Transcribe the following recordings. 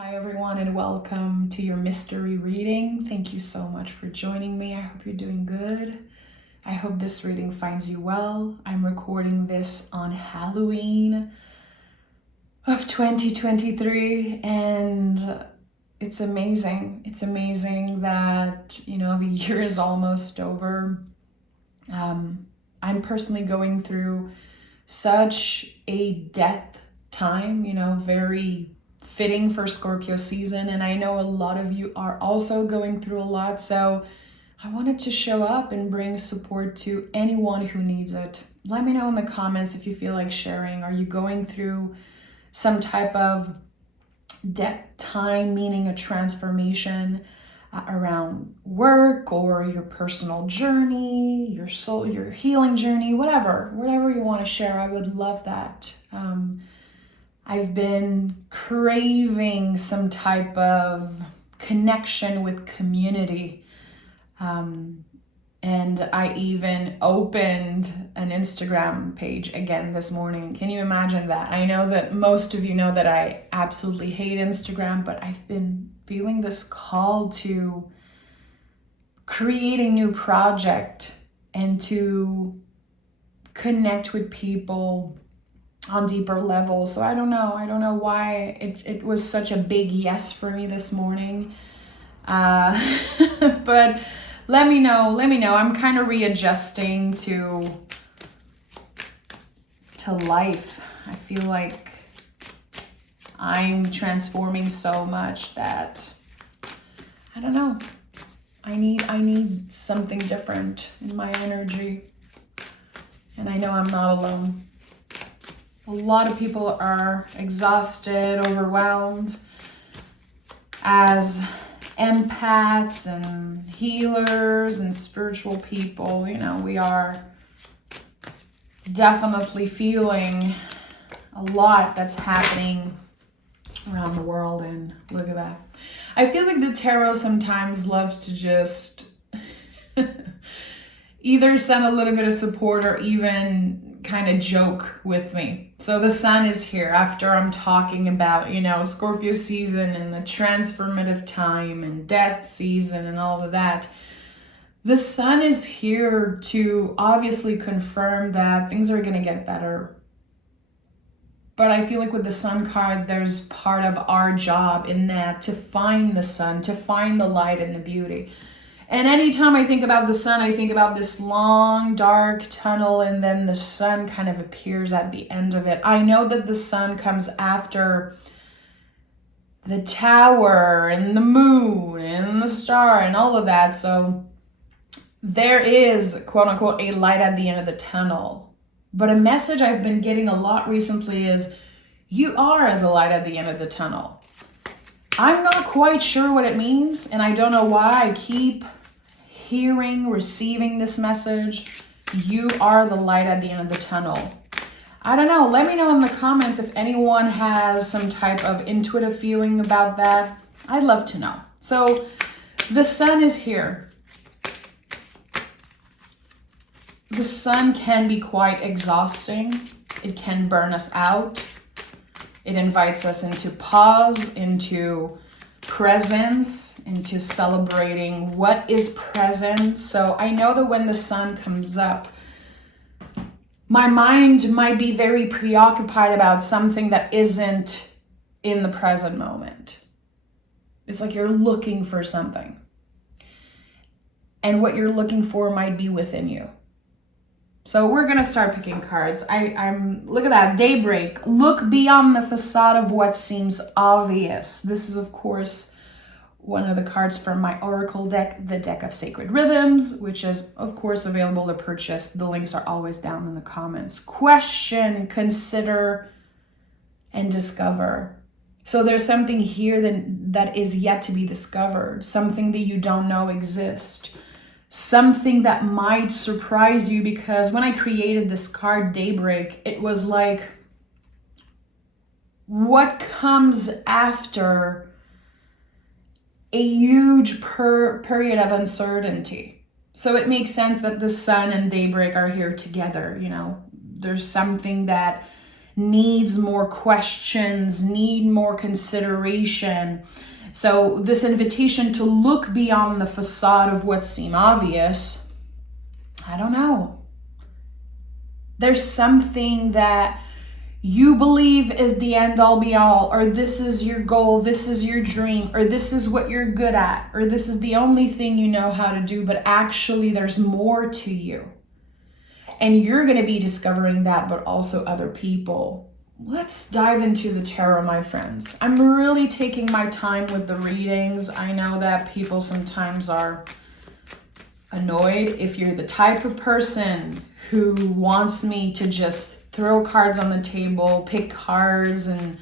Hi everyone and welcome to your mystery reading. Thank you so much for joining me. I hope you're doing good. I hope this reading finds you well. I'm recording this on Halloween of 2023 and it's amazing. It's amazing that, the year is almost over. I'm personally going through such a death time, very fitting for Scorpio season, and I know a lot of you are also going through a lot, so I wanted to show up and bring support to anyone who needs it. Let me know in the comments if you feel like sharing. Are you going through some type of death time, meaning a transformation around work or your personal journey, your soul, your healing journey, whatever you want to share? I would love that. I've been craving some type of connection with community. And I even opened an Instagram page again this morning. Can you imagine that? I know that most of you know that I absolutely hate Instagram, but I've been feeling this call to create a new project and to connect with people on deeper levels. So I don't know why it was such a big yes for me this morning. But let me know. I'm kind of readjusting to life. I feel like I'm transforming so much that I don't know. I need something different in my energy. And I know I'm not alone. A lot of people are exhausted, overwhelmed. As empaths and healers and spiritual people, we are definitely feeling a lot that's happening around the world. And look at that. I feel like the tarot sometimes loves to just either send a little bit of support or even kind of joke with me. So the sun is here after I'm talking about, Scorpio season and the transformative time and death season and all of that. The sun is here to obviously confirm that things are going to get better. But I feel like with the sun card, there's part of our job in that to find the sun, to find the light and the beauty. And anytime I think about the sun, I think about this long, dark tunnel, and then the sun kind of appears at the end of it. I know that the sun comes after the tower and the moon and the star and all of that. So there is, quote unquote, a light at the end of the tunnel. But a message I've been getting a lot recently is you are the light at the end of the tunnel. I'm not quite sure what it means, and I don't know why I keep receiving this message. You are the light at the end of the tunnel. I don't know. Let me know in the comments if anyone has some type of intuitive feeling about that. I'd love to know. So the sun is here. The sun can be quite exhausting. It can burn us out. It invites us into pause, into presence, into celebrating what is present. So I know that when the sun comes up, my mind might be very preoccupied about something that isn't in the present moment. It's like you're looking for something. And what you're looking for might be within you. So we're going to start picking cards. Look at that, daybreak. Look beyond the facade of what seems obvious. This is, of course, one of the cards from my Oracle deck, the deck of Sacred Rhythms, which is, of course, available to purchase. The links are always down in the comments. Question, consider, and discover. So there's something here that is yet to be discovered, something that you don't know exists. Something that might surprise you, because when I created this card, Daybreak, it was like, what comes after a huge period of uncertainty? So it makes sense that the sun and daybreak are here together. There's something that needs more questions, need more consideration. So this invitation to look beyond the facade of what seems obvious, I don't know. There's something that you believe is the end all be all, or this is your goal, this is your dream, or this is what you're good at, or this is the only thing you know how to do, but actually there's more to you. And you're going to be discovering that, but also other people. Let's dive into the tarot, my friends. I'm really taking my time with the readings. I know that people sometimes are annoyed. If you're the type of person who wants me to just throw cards on the table, pick cards, and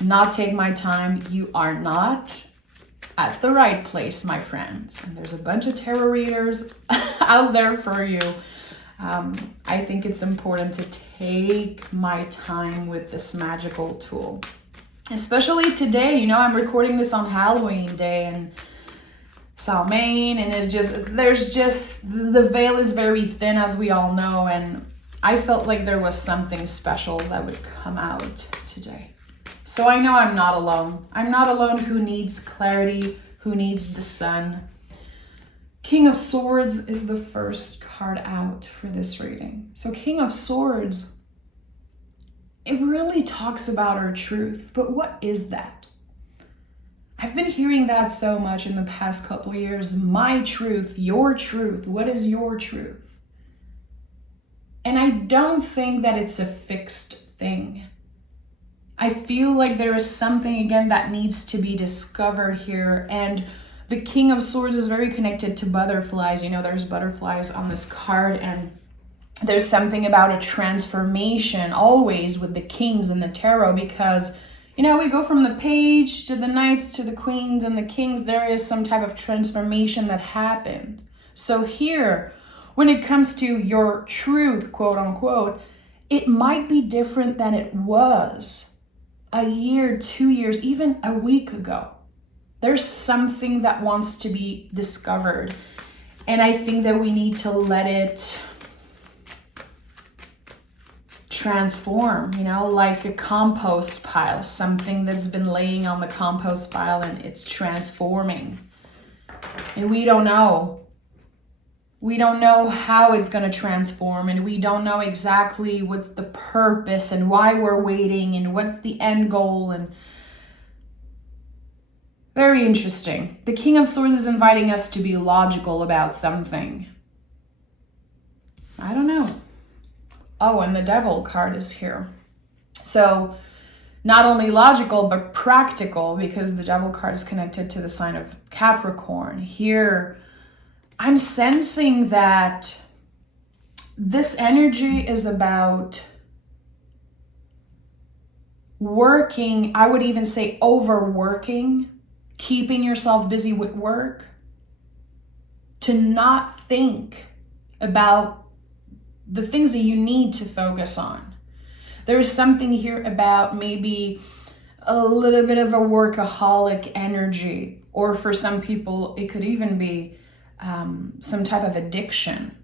not take my time, you are not at the right place, my friends. And there's a bunch of tarot readers out there for you. I think it's important to take my time with this magical tool. Especially today, you know, I'm recording this on Halloween Day and Samhain, and the veil is very thin, as we all know, and I felt like there was something special that would come out today. So I know I'm not alone. I'm not alone who needs clarity, who needs the sun. King of Swords is the first card out for this reading. So King of Swords, it really talks about our truth, but what is that? I've been hearing that so much in the past couple of years. My truth, your truth. What is your truth? And I don't think that it's a fixed thing. I feel like there is something, again, that needs to be discovered here. And the King of Swords is very connected to butterflies. You know, there's butterflies on this card, and there's something about a transformation always with the kings in the tarot, because, you know, we go from the page to the knights to the queens and the kings. There is some type of transformation that happened. So here, when it comes to your truth, quote unquote, it might be different than it was a year, 2 years, even a week ago. There's something that wants to be discovered. And I think that we need to let it transform, you know, like a compost pile, something that's been laying on the compost pile and it's transforming. And we don't know. We don't know how it's going to transform, and we don't know exactly what's the purpose and why we're waiting and what's the end goal. And very interesting. The King of Swords is inviting us to be logical about something. I don't know. Oh, and the Devil card is here. So not only logical, but practical, because the Devil card is connected to the sign of Capricorn. Here, I'm sensing that this energy is about working, I would even say overworking, keeping yourself busy with work, to not think about the things that you need to focus on. There's something here about maybe a little bit of a workaholic energy, or for some people, it could even be some type of addiction.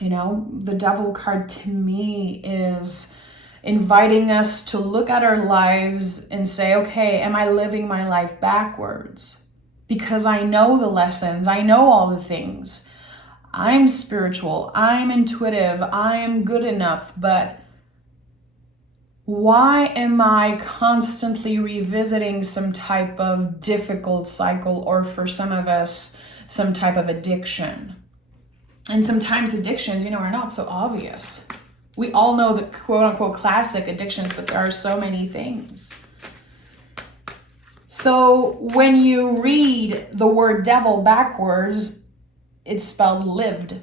You know, the Devil card to me is inviting us to look at our lives and say, okay, am I living my life backwards? Because I know the lessons, I know all the things. I'm spiritual, I'm intuitive, I am good enough, but why am I constantly revisiting some type of difficult cycle, or for some of us, some type of addiction? And sometimes addictions, you know, are not so obvious. We all know the quote unquote classic addictions, but there are so many things. So when you read the word devil backwards, it's spelled lived.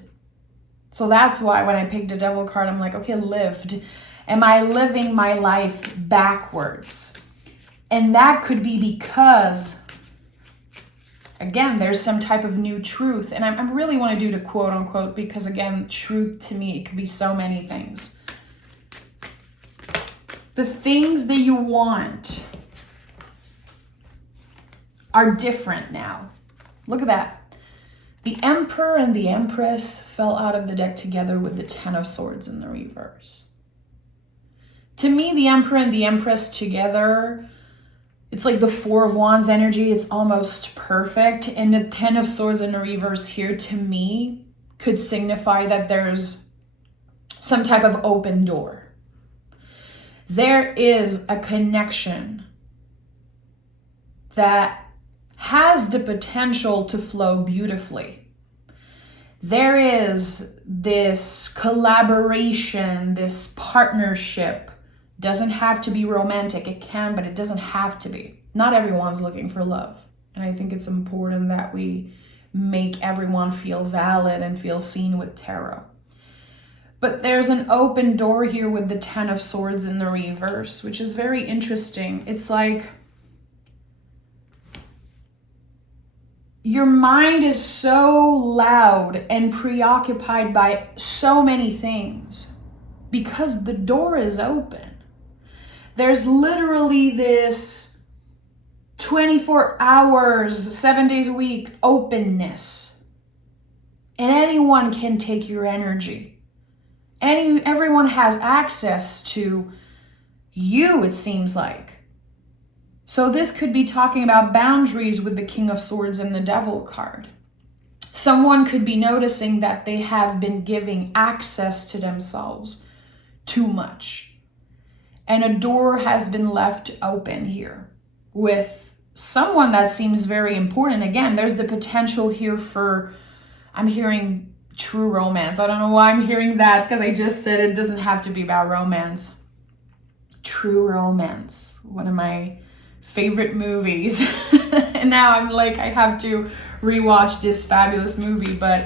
So that's why when I picked a Devil card, I'm like, okay, lived. Am I living my life backwards? And that could be because, again, there's some type of new truth. And I really want to do the quote unquote, because again, truth to me, it could be so many things. The things that you want are different now. Look at that. The Emperor and the Empress fell out of the deck together with the Ten of Swords in the reverse. To me, the Emperor and the Empress together, it's like the Four of Wands energy. It's almost perfect. And the Ten of Swords in the reverse here, to me, could signify that there's some type of open door. There is a connection that has the potential to flow beautifully. There is this collaboration, this partnership. Doesn't have to be romantic. It can, but it doesn't have to be. Not everyone's looking for love. And I think it's important that we make everyone feel valid and feel seen with tarot. But there's an open door here with the Ten of Swords in the reverse, which is very interesting. It's like your mind is so loud and preoccupied by so many things because the door is open. There's literally this 24 hours, 7 days a week openness. And anyone can take your energy. Everyone has access to you, it seems like. So this could be talking about boundaries with the King of Swords and the Devil card. Someone could be noticing that they have been giving access to themselves too much. And a door has been left open here with someone that seems very important. Again, there's the potential here for, I'm hearing true romance. I don't know why I'm hearing that because I just said it doesn't have to be about romance. True romance, one of my favorite movies. And now I'm like, I have to rewatch this fabulous movie, but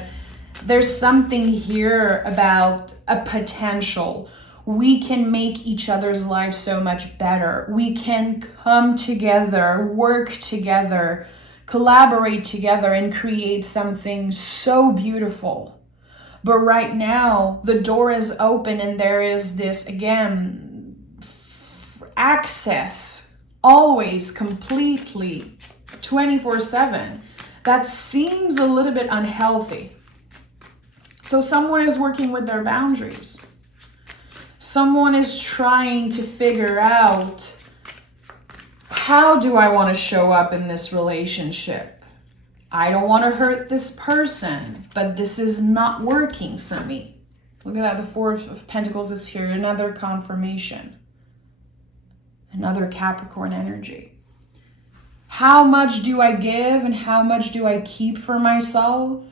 there's something here about a potential. We can make each other's lives so much better. We can come together, work together, collaborate together, and create something so beautiful. But right now, the door is open and there is this, again, access, always, completely, 24/7. That seems a little bit unhealthy. So someone is working with their boundaries. Someone is trying to figure out, how do I want to show up in this relationship? I don't want to hurt this person, but this is not working for me. Look at that, the Four of Pentacles is here, another confirmation. Another Capricorn energy. How much do I give and how much do I keep for myself?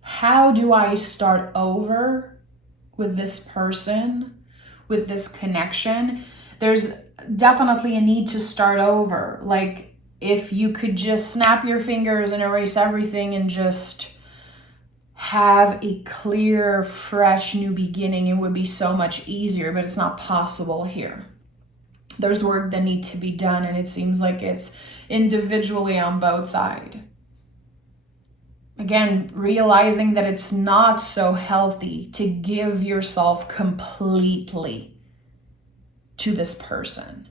How do I start over with this person? With this connection? There's definitely a need to start over. Like if you could just snap your fingers and erase everything and just have a clear, fresh new beginning, it would be so much easier, but it's not possible here. There's work that needs to be done and it seems like it's individually on both sides. Again, realizing that it's not so healthy to give yourself completely to this person.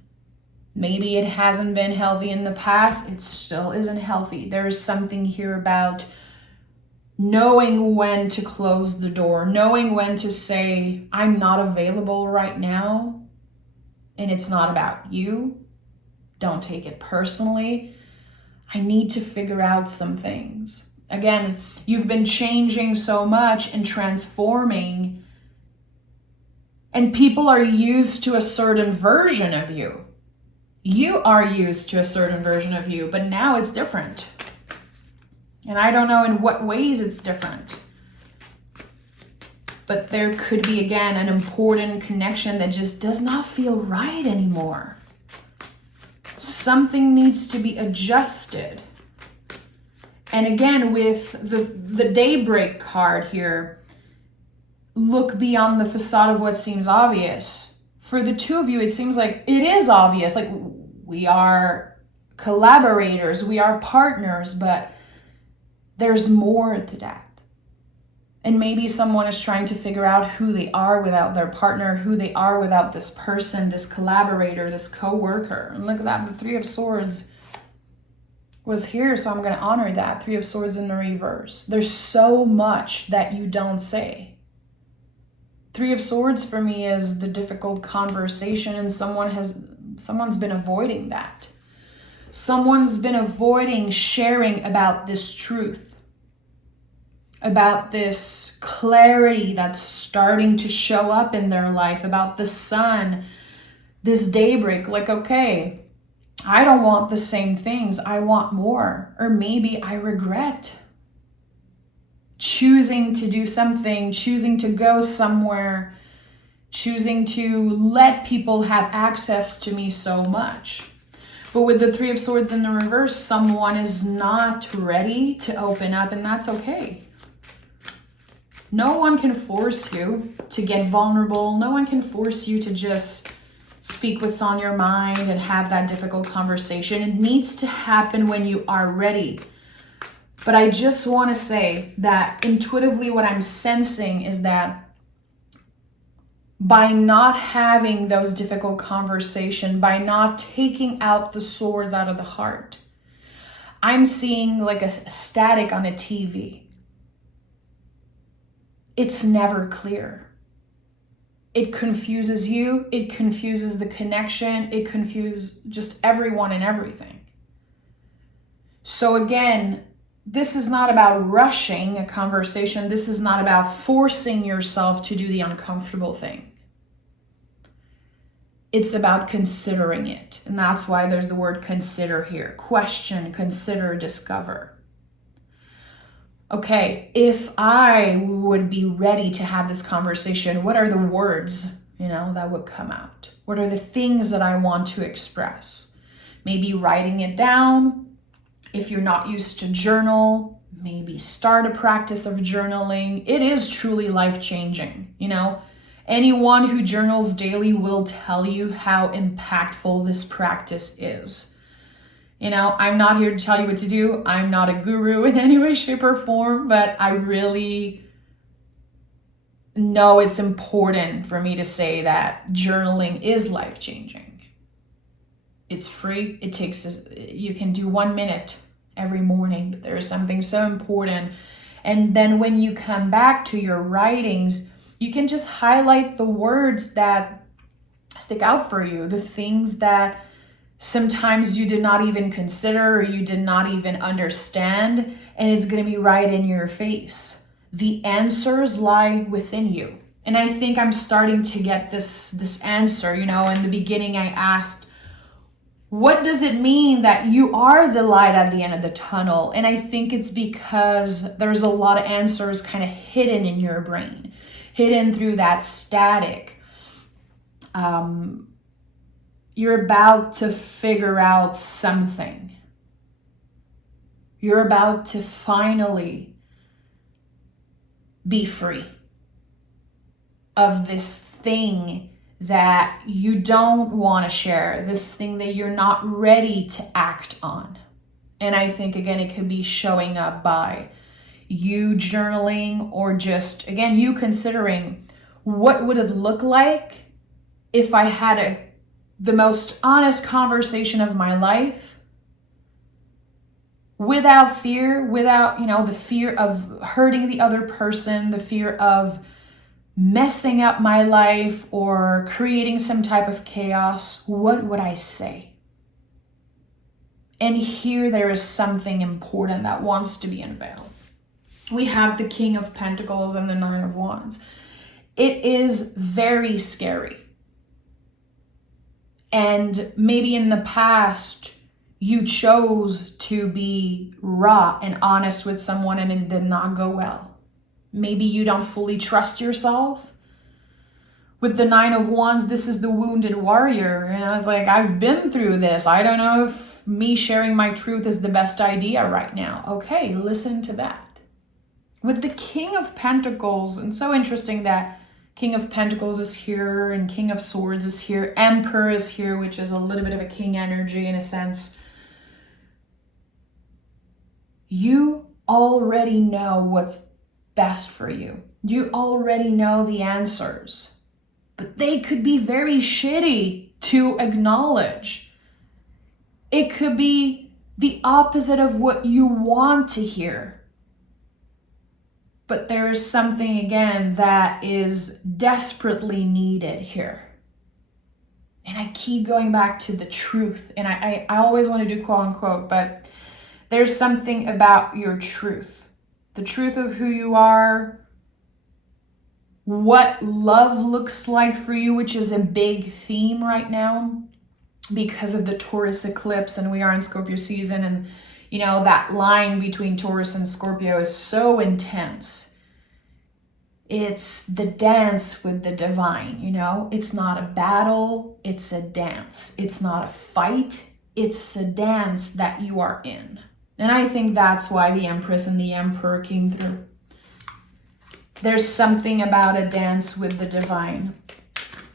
Maybe it hasn't been healthy in the past. It still isn't healthy. There is something here about knowing when to close the door, knowing when to say, I'm not available right now, and it's not about you. Don't take it personally. I need to figure out some things. Again, you've been changing so much and transforming, and people are used to a certain version of you. You are used to a certain version of you, but now it's different. And I don't know in what ways it's different. But there could be, again, an important connection that just does not feel right anymore. Something needs to be adjusted. And again, with the Daybreak card here, look beyond the facade of what seems obvious. For the two of you, it seems like it is obvious. Like we are collaborators, we are partners, but there's more to that. And maybe someone is trying to figure out who they are without their partner, who they are without this person, this collaborator, this co-worker. And look at that, the Three of Swords was here, so I'm going to honor that. Three of Swords in the reverse. There's so much that you don't say. Three of Swords for me is the difficult conversation, and someone's been avoiding that. Someone's been avoiding sharing about this truth, about this clarity that's starting to show up in their life, about the sun, this daybreak. Like, okay, I don't want the same things. I want more. Or maybe I regret choosing to do something, choosing to go somewhere, choosing to let people have access to me so much. But with the Three of Swords in the reverse, someone is not ready to open up, and that's okay. No one can force you to get vulnerable. No one can force you to just speak what's on your mind and have that difficult conversation. It needs to happen when you are ready. But I just want to say that intuitively what I'm sensing is that by not having those difficult conversations, by not taking out the swords out of the heart, I'm seeing like a static on a TV. It's never clear. It confuses you. It confuses the connection. It confuses just everyone and everything. So again, this is not about rushing a conversation. This is not about forcing yourself to do the uncomfortable thing. It's about considering it. And that's why there's the word consider here. Question, consider, discover. Okay, if I would be ready to have this conversation, what are the words, that would come out? What are the things that I want to express? Maybe writing it down. If you're not used to journal, maybe start a practice of journaling. It is truly life-changing, Anyone who journals daily will tell you how impactful this practice is. I'm not here to tell you what to do. I'm not a guru in any way, shape, or form, but I really know it's important for me to say that journaling is life-changing. It's free. You can do 1 minute every morning, but there is something so important. And then when you come back to your writings, you can just highlight the words that stick out for you, the things that sometimes you did not even consider or you did not even understand, and it's going to be right in your face. The answers lie within you. And I think I'm starting to get this answer. In the beginning I asked, what does it mean that you are the light at the end of the tunnel? And I think it's because there's a lot of answers kind of hidden in your brain, hidden through that static. You're about to figure out something. You're about to finally be free of this thing that you don't want to share, this thing that you're not ready to act on. And I think, again, it could be showing up by you journaling or just, again, you considering what would it look like if I had the most honest conversation of my life without fear, without, the fear of hurting the other person, the fear of messing up my life or creating some type of chaos. What would I say? And here there is something important that wants to be unveiled. We have the King of Pentacles and the Nine of Wands. It is very scary. And maybe in the past, you chose to be raw and honest with someone and it did not go well. Maybe you don't fully trust yourself. With the Nine of Wands, this is the wounded warrior. And I was like, I've been through this. I don't know if me sharing my truth is the best idea right now. Okay, listen to that. With the King of Pentacles, and so interesting that King of Pentacles is here and King of Swords is here. Emperor is here, which is a little bit of a king energy in a sense. You already know what's best for you. You already know the answers. But they could be very shitty to acknowledge. It could be the opposite of what you want to hear. But there is something, again, that is desperately needed here. And I keep going back to the truth. And I always want to do quote unquote, but there's something about your truth. The truth of who you are, what love looks like for you, which is a big theme right now because of the Taurus eclipse, and we are in Scorpio season, and that line between Taurus and Scorpio is so intense. It's the dance with the divine, It's not a battle, it's a dance. It's not a fight, it's a dance that you are in. And I think that's why the Empress and the Emperor came through. There's something about a dance with the divine,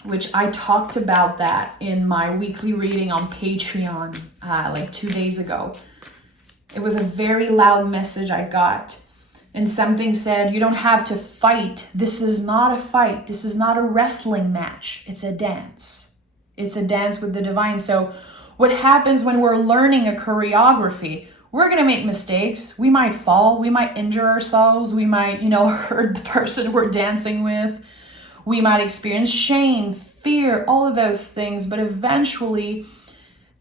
which I talked about that in my weekly reading on Patreon like 2 days ago. It was a very loud message I got. And something said, you don't have to fight. This is not a fight. This is not a wrestling match. It's a dance. It's a dance with the divine. So what happens when we're learning a choreography? We're going to make mistakes. We might fall. We might injure ourselves. We might, hurt the person we're dancing with. We might experience shame, fear, all of those things. But eventually,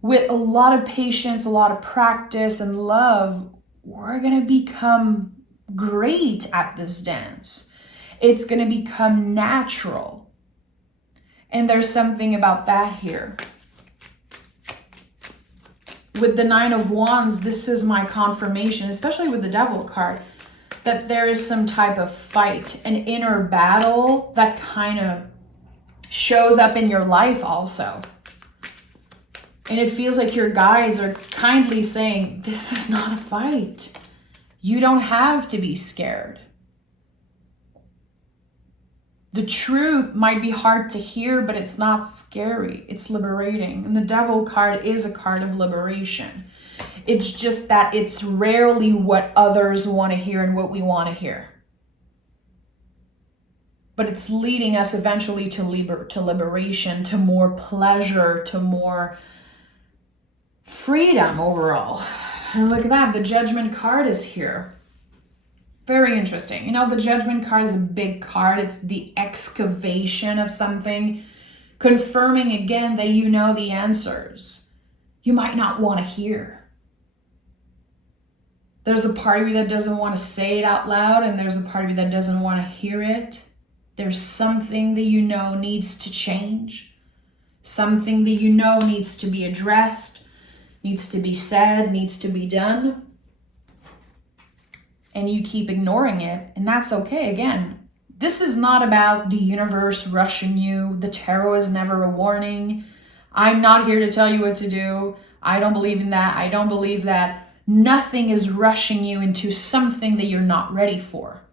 with a lot of patience, a lot of practice and love, we're going to become great at this dance. It's going to become natural. And there's something about that here. With the Nine of Wands, this is my confirmation, especially with the Devil card, that there is some type of fight, an inner battle that kind of shows up in your life also. And it feels like your guides are kindly saying, this is not a fight. You don't have to be scared. The truth might be hard to hear, but it's not scary. It's liberating. And the Devil card is a card of liberation. It's just that it's rarely what others want to hear and what we want to hear. But it's leading us eventually to liberation, to more pleasure, to more freedom overall. And look at that, the Judgment card is here. Very interesting. The Judgment card is a big card. It's the excavation of something, confirming again that you know the answers. You might not want to hear. There's a part of you that doesn't want to say it out loud, and there's a part of you that doesn't want to hear it. There's something that needs to change. Something that needs to be addressed, needs to be said, needs to be done. And you keep ignoring it, and that's okay. Again, this is not about the universe rushing you. The tarot is never a warning. I'm not here to tell you what to do. I don't believe in that. I don't believe that. Nothing is rushing you into something that you're not ready for.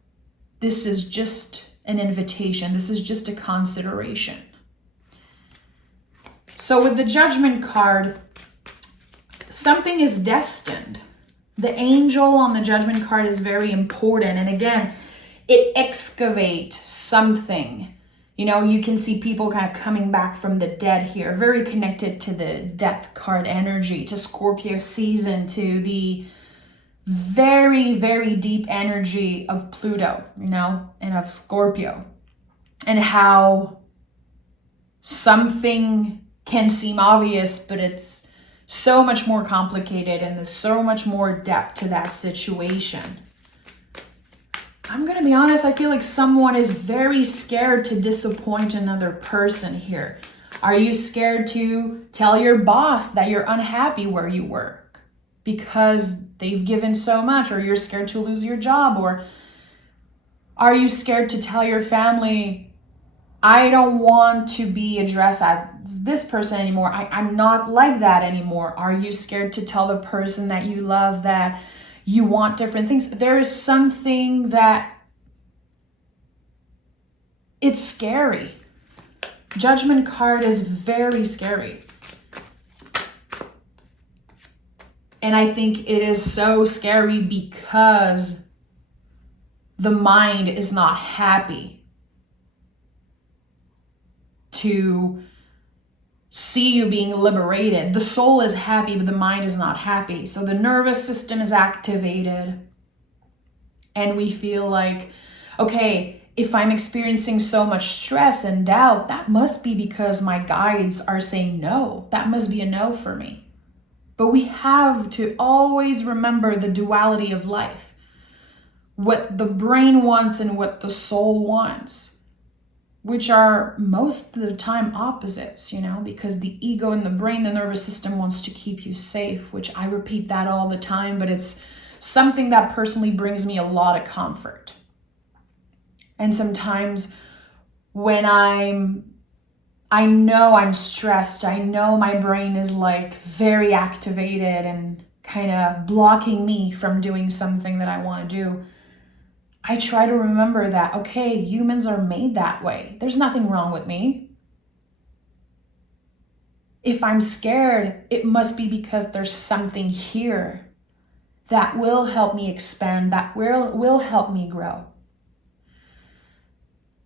This is just an invitation. This is just a consideration. So with the Judgment card, something is destined. The angel on the Judgment card is very important. And again, it excavates something. You can see people kind of coming back from the dead here. Very connected to the Death card energy, to Scorpio season, to the very, very deep energy of Pluto, and of Scorpio. And how something can seem obvious, but it's so much more complicated, and there's so much more depth to that situation. I'm going to be honest, I feel like someone is very scared to disappoint another person here. Are you scared to tell your boss that you're unhappy where you work because they've given so much, or you're scared to lose your job? Or are you scared to tell your family, I don't want to be addressed as this person anymore. I'm not like that anymore. Are you scared to tell the person that you love that you want different things? There is something that it's scary. Judgment card is very scary. And I think it is so scary because the mind is not happy to see you being liberated. The soul is happy, but the mind is not happy. So the nervous system is activated, and we feel like Okay, if I'm experiencing so much stress and doubt, that must be because my guides are saying no. That must be a no for me. But we have to always remember the duality of life. What the brain wants and what the soul wants, which are most of the time opposites, because the ego and the brain, the nervous system wants to keep you safe, which I repeat that all the time, but it's something that personally brings me a lot of comfort. And sometimes when I know I'm stressed, I know my brain is like very activated and kind of blocking me from doing something that I want to do, I try to remember that, okay, humans are made that way. There's nothing wrong with me. If I'm scared, it must be because there's something here that will help me expand, that will help me grow.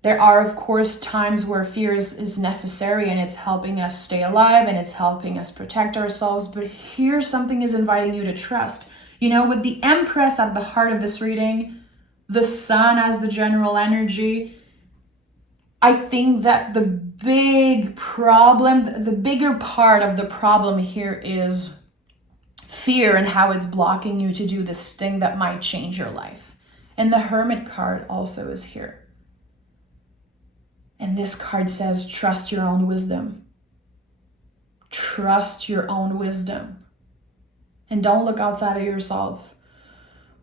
There are, of course, times where fear is necessary and it's helping us stay alive and it's helping us protect ourselves. But here something is inviting you to trust. With the Empress at the heart of this reading, the sun as the general energy, I think that the bigger part of the problem here is fear and how it's blocking you to do this thing that might change your life. And the Hermit card also is here. And this card says, trust your own wisdom. Trust your own wisdom. And don't look outside of yourself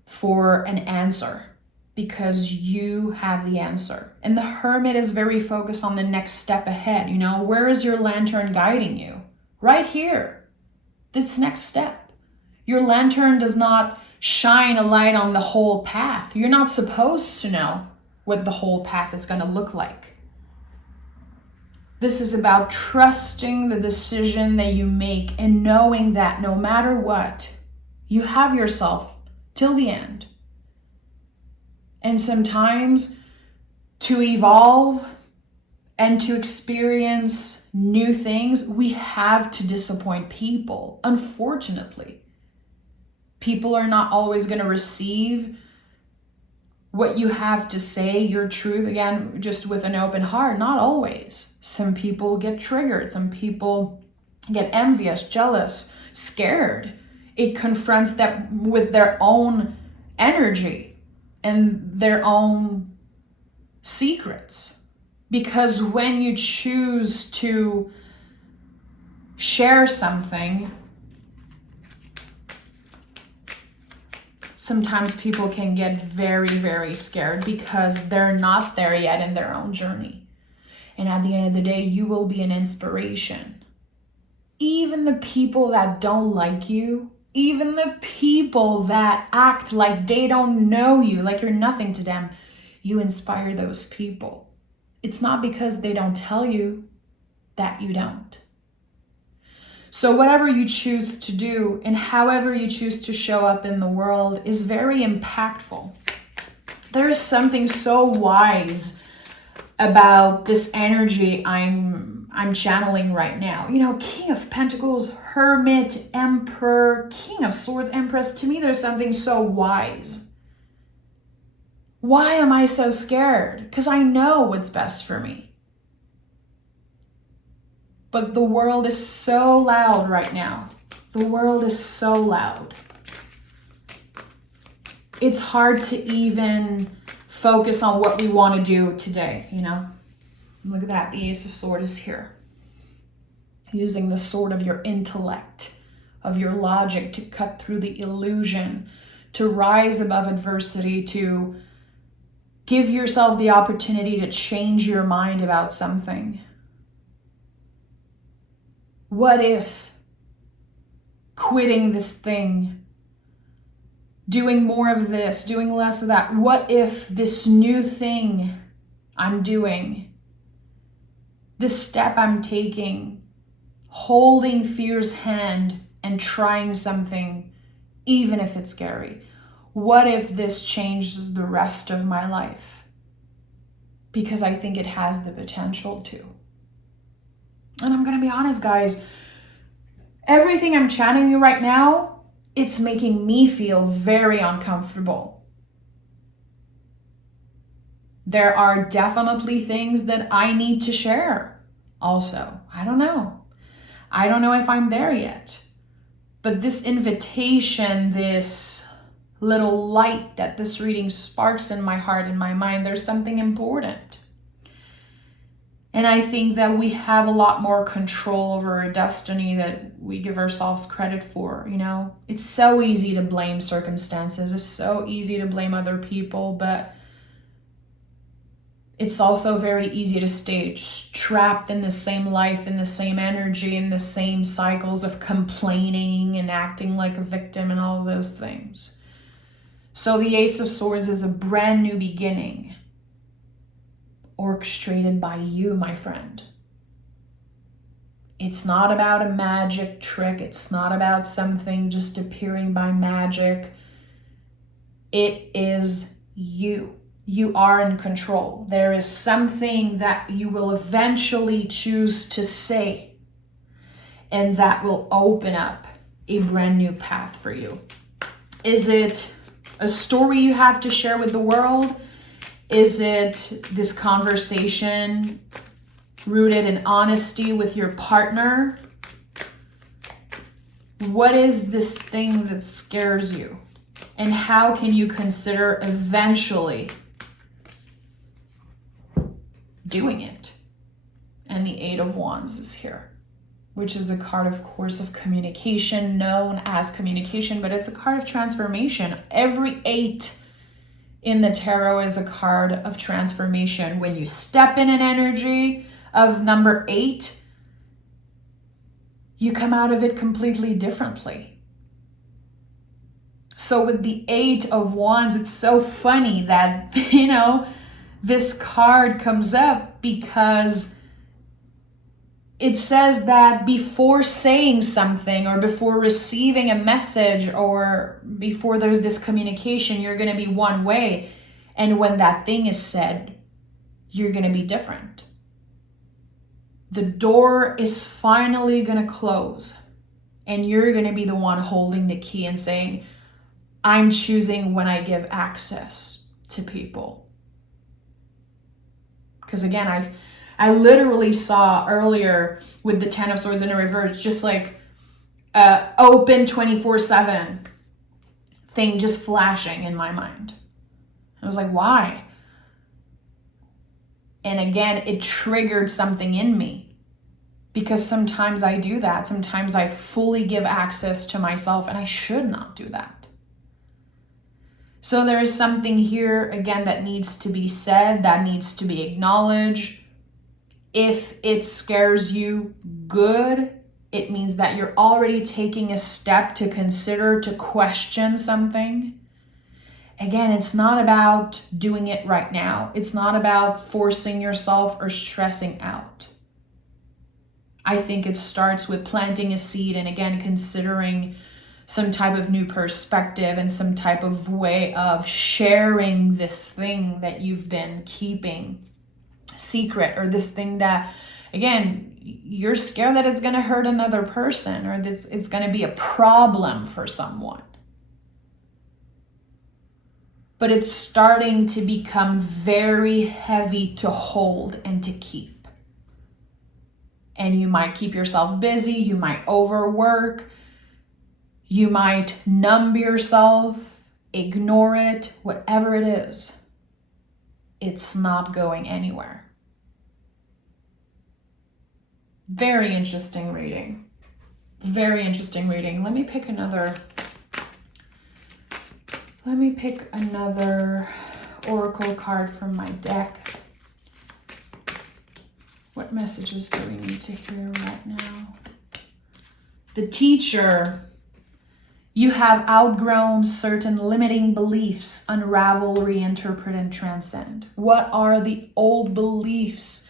for an answer, because you have the answer. And the Hermit is very focused on the next step ahead. Where is your lantern guiding you? Right here. This next step. Your lantern does not shine a light on the whole path. You're not supposed to know what the whole path is going to look like. This is about trusting the decision that you make and knowing that no matter what, you have yourself till the end. And sometimes to evolve and to experience new things, we have to disappoint people. Unfortunately, people are not always going to receive what you have to say, your truth, again, just with an open heart. Not always. Some people get triggered. Some people get envious, jealous, scared. It confronts them with their own energy and their own secrets. Because when you choose to share something, sometimes people can get very, very scared because they're not there yet in their own journey. And at the end of the day, you will be an inspiration. Even the people that don't like you, even the people that act like they don't know you, like you're nothing to them, you inspire those people. It's not because they don't tell you that you don't. So whatever you choose to do and however you choose to show up in the world is very impactful. There is something so wise about this energy I'm channeling right now. King of Pentacles, Hermit, Emperor, King of Swords, Empress. To me, there's something so wise. Why am I so scared? Because I know what's best for me. But the world is so loud right now. The world is so loud. It's hard to even focus on what we want to do today, Look at that. The Ace of Swords is here. Using the sword of your intellect, of your logic to cut through the illusion, to rise above adversity, to give yourself the opportunity to change your mind about something. What if quitting this thing, doing more of this, doing less of that, what if this new thing I'm doing, this step I'm taking, holding fear's hand and trying something, even if it's scary, what if this changes the rest of my life? Because I think it has the potential to. And I'm going to be honest, guys, everything I'm channeling you right now, it's making me feel very uncomfortable. There are definitely things that I need to share also. I don't know. I don't know if I'm there yet. But this invitation, this little light that this reading sparks in my heart and my mind, there's something important. And I think that we have a lot more control over our destiny that we give ourselves credit for, you know? It's so easy to blame circumstances. It's so easy to blame other people, but it's also very easy to stay trapped in the same life, in the same energy, in the same cycles of complaining and acting like a victim and all of those things. So the Ace of Swords is a brand new beginning, orchestrated by you, my friend. It's not about a magic trick. It's not about something just appearing by magic. It is you. You are in control. There is something that you will eventually choose to say, and that will open up a brand new path for you. Is it a story you have to share with the world? Is it this conversation rooted in honesty with your partner? What is this thing that scares you? And how can you consider eventually doing it? And the Eight of Wands is here, which is a card, of course, of communication, known as communication, but it's a card of transformation. Every 8 in the tarot is a card of transformation. When you step in an energy of number 8, you come out of it completely differently. So with the 8 of Wands, it's so funny that, you know, this card comes up because it says that before saying something or before receiving a message or before there's this communication, you're going to be one way. And when that thing is said, you're going to be different. The door is finally going to close and you're going to be the one holding the key and saying, I'm choosing when I give access to people. Because again, I literally saw earlier with the 10 of Swords in the reverse, just like open 24/7 thing just flashing in my mind. I was like, why? And again, it triggered something in me because sometimes I do that. Sometimes I fully give access to myself and I should not do that. So there is something here, again, that needs to be said, that needs to be acknowledged. If it scares you, good. It means that you're already taking a step to consider, to question something. Again, it's not about doing it right now. It's not about forcing yourself or stressing out. I think it starts with planting a seed and again, considering some type of new perspective and some type of way of sharing this thing that you've been keeping secret, or this thing that, again, you're scared that it's going to hurt another person or that it's going to be a problem for someone. But it's starting to become very heavy to hold and to keep. And you might keep yourself busy, you might overwork, you might numb yourself, ignore it, whatever it is. It's not going anywhere. Very interesting reading. Very interesting reading. Let me pick another oracle card from my deck. What messages do we need to hear right now? The Teacher. You have outgrown certain limiting beliefs. Unravel, reinterpret, and transcend. What are the old beliefs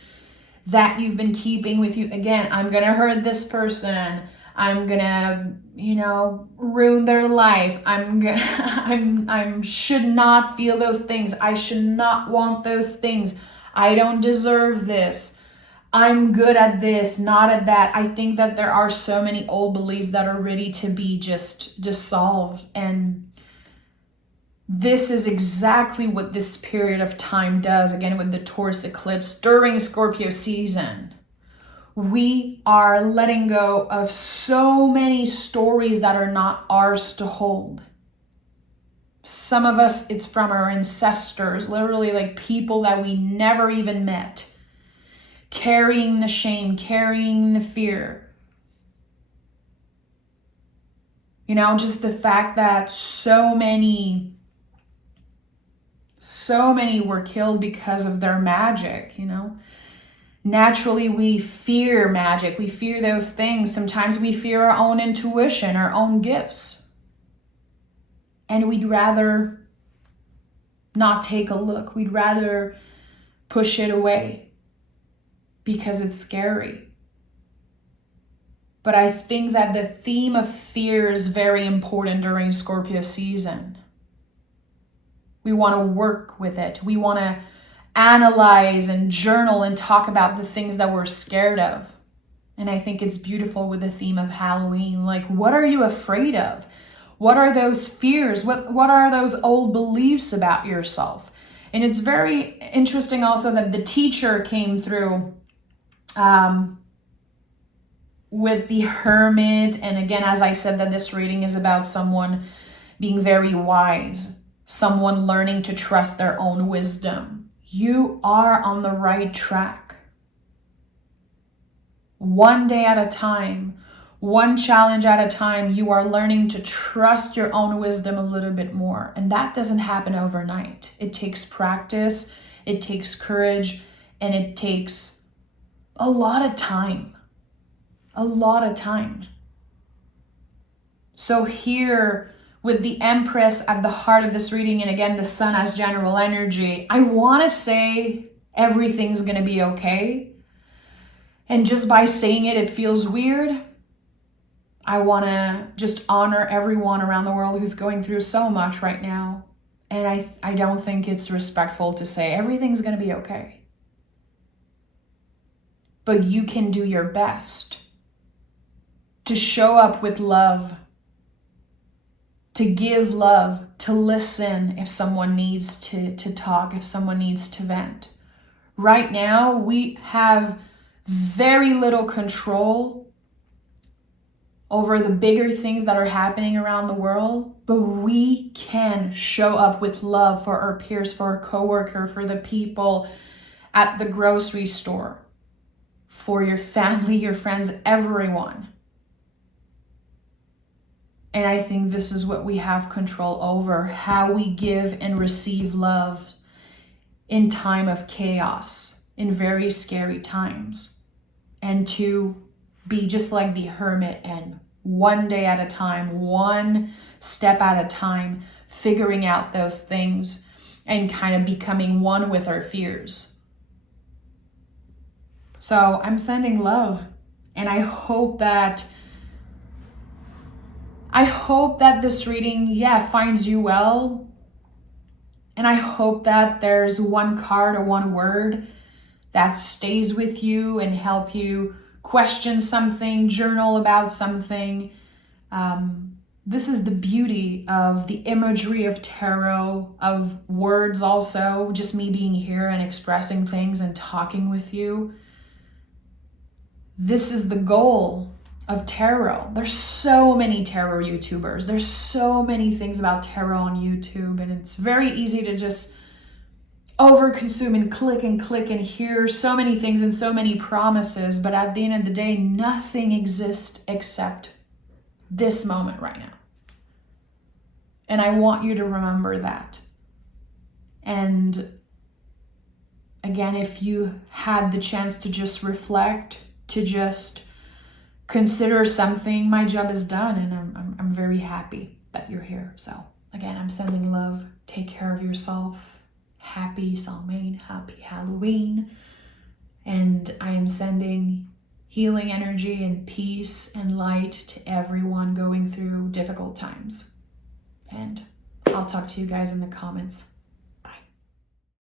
that you've been keeping with you? Again, I'm going to hurt this person. I'm going to, ruin their life. I should not feel those things. I should not want those things. I don't deserve this. I'm good at this, not at that. I think that there are so many old beliefs that are ready to be just dissolved. And this is exactly what this period of time does, again, with the Taurus eclipse during Scorpio season. We are letting go of so many stories that are not ours to hold. Some of us, it's from our ancestors, literally like people that we never even met, carrying the shame, carrying the fear. You know, just the fact that so many were killed because of their magic, you know. Naturally, we fear magic. We fear those things. Sometimes we fear our own intuition, our own gifts. And we'd rather not take a look. We'd rather push it away because it's scary. But I think that the theme of fear is very important during Scorpio season. We want to work with it. We want to analyze and journal and talk about the things that we're scared of. And I think it's beautiful with the theme of Halloween. Like, what are you afraid of? What are those fears? What are those old beliefs about yourself? And it's very interesting also that the teacher came through with the Hermit. And again, as I said, that this reading is about someone being very wise. Someone learning to trust their own wisdom. You are on the right track. One day at a time, one challenge at a time, you are learning to trust your own wisdom a little bit more. And that doesn't happen overnight. It takes practice, it takes courage, and it takes a lot of time. A lot of time. So here, with the Empress at the heart of this reading, and again, the Sun as general energy, I want to say everything's going to be okay. And just by saying it, it feels weird. I want to just honor everyone around the world who's going through so much right now. And I don't think it's respectful to say everything's going to be okay. But you can do your best to show up with love, to give love, to listen if someone needs to talk, if someone needs to vent. Right now, we have very little control over the bigger things that are happening around the world, but we can show up with love for our peers, for our coworker, for the people at the grocery store, for your family, your friends, everyone. And I think this is what we have control over, how we give and receive love in time of chaos, in very scary times. And to be just like the Hermit and one day at a time, one step at a time, figuring out those things and kind of becoming one with our fears. So I'm sending love, and I hope that this reading, finds you well. And I hope that there's one card or one word that stays with you and help you question something, journal about something. This is the beauty of the imagery of tarot, of words also, just me being here and expressing things and talking with you. This is the goal of tarot. There's so many tarot YouTubers. There's so many things about tarot on YouTube, and it's very easy to just overconsume and click and hear so many things and so many promises, but at the end of the day, nothing exists except this moment right now. And I want you to remember that. And again, if you had the chance to just reflect, to just consider something, my job is done, and I'm very happy that you're here. So again, I'm sending love. Take care of yourself. Happy Samhain, happy Halloween. And I am sending healing energy and peace and light to everyone going through difficult times. And I'll talk to you guys in the comments.